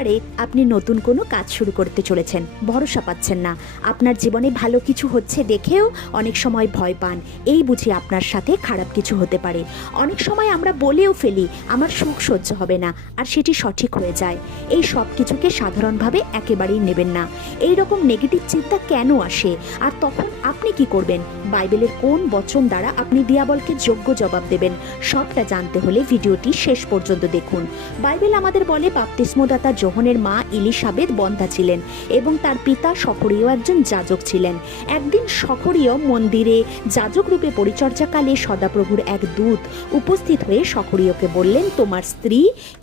আরে আপনি নতুন কোনো কাজ শুরু করতে চলেছেন, ভরসা পাচ্ছেন না, আপনার জীবনে ভালো কিছু হচ্ছে দেখেও অনেক সময় ভয় পান, এই বুঝি আপনার সাথে খারাপ কিছু হতে পারে। অনেক সময় আমরা বলেও ফেলি আমার সুখ সহ্য হবে না, আর সেটি সঠিক হয়ে যায়। এই সব কিছুকে সাধারণভাবে একেবারেই নেবেন না। এই রকম নেগেটিভ চিন্তা কেন আসে, আর তখন আপনি কি করবেন? বাইবেলের কোন বচন দ্বারা আপনি দিয়াবলকে যোগ্য জবাব দেবেন, সবটা জানতে হলে ভিডিওটি শেষ পর্যন্ত দেখুন। বাইবেল আমাদের বলে বাপ্তিস্মদাতা যোহনের মা ইলিসাবেত বন্ধ্যা ছিলেন এবং তার পিতা সখরীয় একজন যাজক ছিলেন। একদিন সখরীয় মন্দিরে যাজক রূপে পরিচর্যাকালে সদাপ্রভুর এক দূত উপস্থিত হয়ে সখরীয়কে বললেন, তোমার স্ত্রী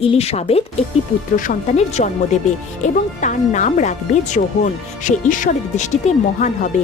ইলিসাবেত একটি পুত্র সন্তানের জন্ম দেবে এবং তার নাম রাখবে যোহন। সে ঈশ্বরের দৃষ্টিতে মহান হবে।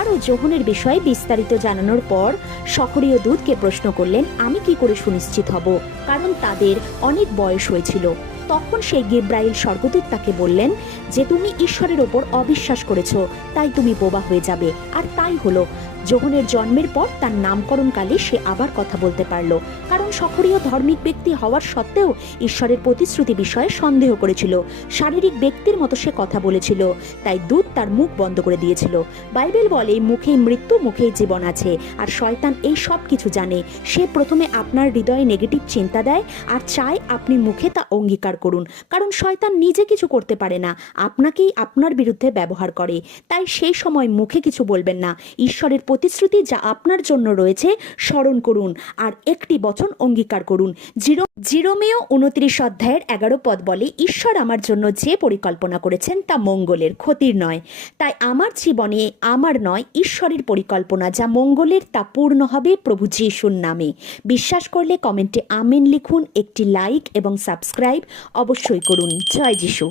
আরও যোহনের বিষয়ে বিস্তারিত জানানোর পর সখরীয় দূতকে প্রশ্ন করলেন, আমি কি করে সুনিশ্চিত হব, কারণ তাদের অনেক বয়স হয়েছিল। তখন সেই গেব্রাইল স্বর্গদূত তাকে বললেন যে তুমি ঈশ্বরের ওপর অবিশ্বাস করেছো, তাই তুমি বোবা হয়ে যাবে। আর তাই হলো। যোহনের জন্মের পর তার নামকরণকালে সে আবার কথা বলতে পারল, কারণ সখরীয় ধার্মিক ব্যক্তি হওয়ার সত্ত্বেও ঈশ্বরের প্রতিশ্রুতি বিষয়ে সন্দেহ করেছিল। শারীরিক ব্যক্তির মতো সে কথা বলেছিল, তাই দূত তার মুখ বন্ধ করে দিয়েছিল। বাইবেল বলে মুখেই মৃত্যু, মুখেই জীবন আছে, আর শয়তান এই সব কিছু জানে। সে প্রথমে আপনার হৃদয়ে নেগেটিভ চিন্তা দেয় আর চায় আপনি মুখে তা অঙ্গীকার করুন, কারণ শয়তান নিজে কিছু করতে পারে না, আপনাকেই আপনার বিরুদ্ধে ব্যবহার করে। তাই সেই সময় মুখে কিছু বলবেন না, ঈশ্বরের প্রতিশ্রুতি যা আপনার জন্য রয়েছে স্মরণ করুন আর একটি বচন অঙ্গীকার করুন। জিরোমেও 29 অধ্যায়ের 11 পদ বলে, ঈশ্বর আমার জন্য যে পরিকল্পনা করেছেন তা মঙ্গলের, ক্ষতির নয়। তাই আমার জীবনে আমার নয়, ঈশ্বরের পরিকল্পনা যা মঙ্গলের তা পূর্ণ হবে প্রভু যিশুর নামে। বিশ্বাস করলে কমেন্টে আমেন লিখুন, একটি লাইক এবং সাবস্ক্রাইব অবশ্যই করুন। জয় যিশু।